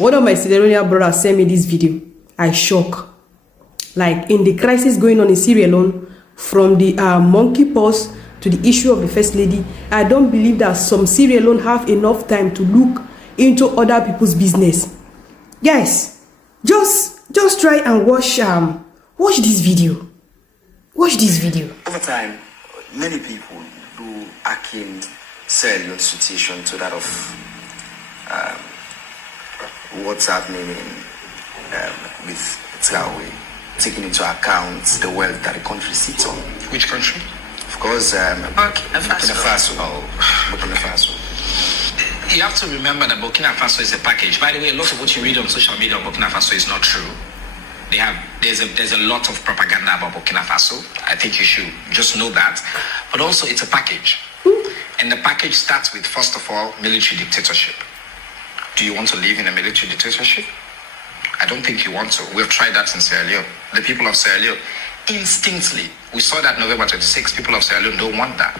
One of my Sierra Leone brothers sent me this video. I shock. Like, in the crisis going on in Sierra Leone, from the monkeypox to the issue of the first lady, I don't believe that some Sierra Leone have enough time to look into other people's business. Guys, just try and watch this video. Watch this video. Over time, many people do akin Sierra Leone's situation to that of what's happening with Traoré, taking into account the wealth that the country sits on. Which country? Of course, Burkina Faso. Burkina Faso. You have to remember that Burkina Faso is a package. By the way, a lot of what you read on social media on Burkina Faso is not true. There's a lot of propaganda about Burkina Faso. I think you should just know that. But also, it's a package. And the package starts with, first of all, military dictatorship. Do you want to live in a military dictatorship? I don't think you want to. We've tried that in Sierra Leone. The people of Sierra Leone, instinctively, we saw that November 26, people of Sierra Leone don't want that.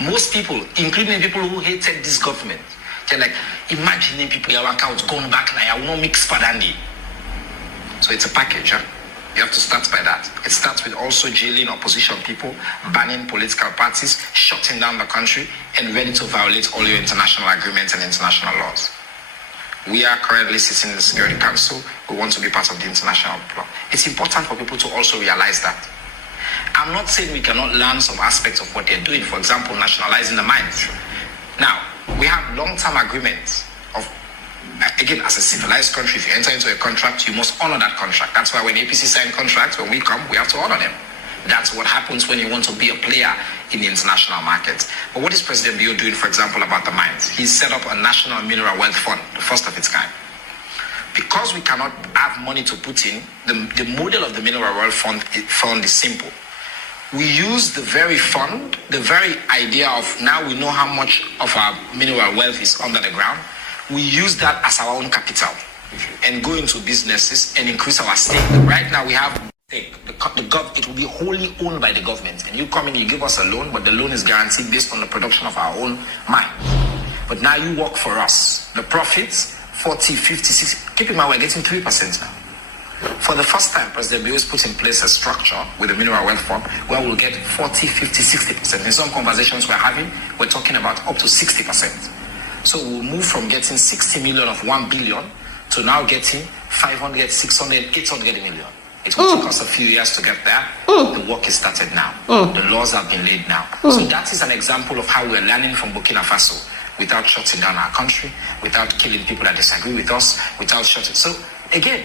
Most people, including people who hated this government, they're like, imagining people going back now, I will not mix Fadandi. So it's a package, huh? You have to start by that. It starts with also jailing opposition people, banning political parties, shutting down the country, and ready to violate all your international agreements and international laws. We are currently sitting in the Security Council. We want to be part of the international plan. It's important for people to also realize that. I'm not saying we cannot learn some aspects of what they're doing. For example, nationalizing the mines. Now, we have long-term agreements of, again, as a civilized country, if you enter into a contract, you must honor that contract. That's why when APC sign contracts, when we come, we have to honor them. That's what happens when you want to be a player in the international market. But what is President Bio doing, for example, about the mines? He's set up a national mineral wealth fund, the first of its kind. Because we cannot have money to put in, the model of the mineral wealth fund is simple. We use the very fund, the very idea of now we know how much of our mineral wealth is under the ground. We use that as our own capital and go into businesses and increase our stake. Right now we have it will be wholly owned by the government, and you come in, you give us a loan, but the loan is guaranteed based on the production of our own mine. But now you work for us. The profits, 40, 50, 60, keep in mind we're getting 3% now. For the first time, President Bio has put in place a structure with the Mineral Wealth Fund where we'll get 40, 50, 60%. In some conversations we're having, we're talking about up to 60%. So we'll move from getting 60 million of 1 billion to now getting 500, 600, 800 million. It will take us a few years to get there. The work is started now. The laws have been laid now. So that is an example of how we're learning from Burkina Faso without shutting down our country, without killing people that disagree with us, without shutting. So again,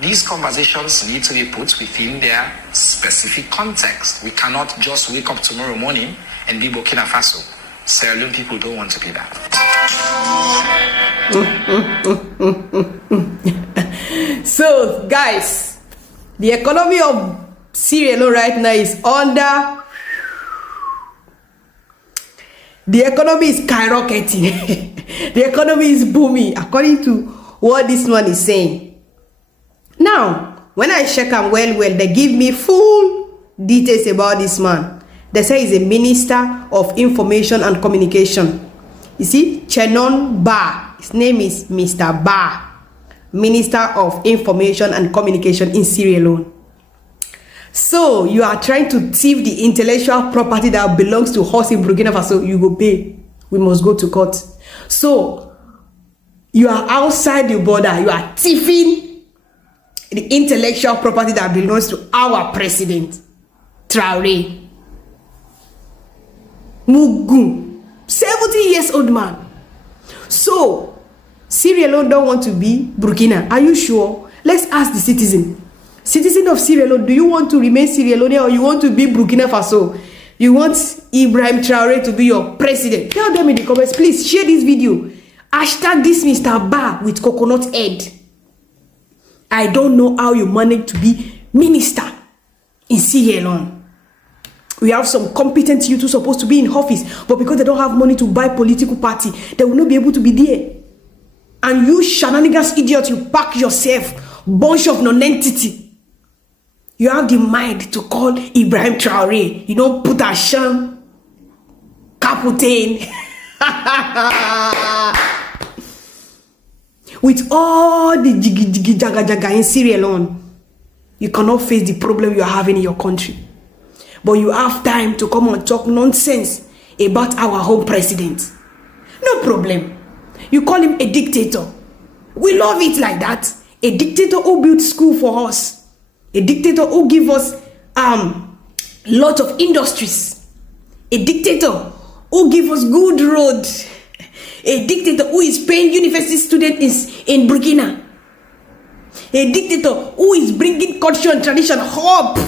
these conversations need to be put within their specific context. We cannot just wake up tomorrow morning and be Burkina Faso. Sierra Leone people don't want to be that. So, guys, the economy of Sierra Leone right now is under. The economy is skyrocketing. The economy is booming, according to what this man is saying. Now, when I check them well, they give me full details about this man. They say he's a Minister of Information and Communication. You see, Chenon Ba. His name is Mr. Ba. Minister of Information and Communication in Sierra Leone. So, you are trying to thief the intellectual property that belongs to us in Burkina Faso. You go pay. We must go to court. So, you are outside the border. You are thieving the intellectual property that belongs to our president, Traoré. Mugu, 70 years old man. So, Sierra Leone don't want to be Burkina. Are you sure? Let's ask the citizen. Citizen of Sierra Leone, do you want to remain Sierra Leone or you want to be Burkina Faso? You want Ibrahim Traoré to be your president? Tell them in the comments. Please share this video. Hashtag this Mr. Ba with coconut head. I don't know how you manage to be minister in Sierra Leone. We have some competent youth who are supposed to be in office, but because they don't have money to buy political party, they will not be able to be there. And you shenanigans idiot, you pack yourself, bunch of non-entity. You have the mind to call Ibrahim Traoré. You don't put a sham, Captain. with all the jiggy jaga jaga in Sierra Leone, you cannot face the problem you are having in your country. But you have time to come and talk nonsense about our home president. No problem. You call him a dictator. We love it like that. A dictator who built school for us. A dictator who give us lot of industries. A dictator who give us good road. A dictator who is paying university students in Burkina. A dictator who is bringing culture and tradition up.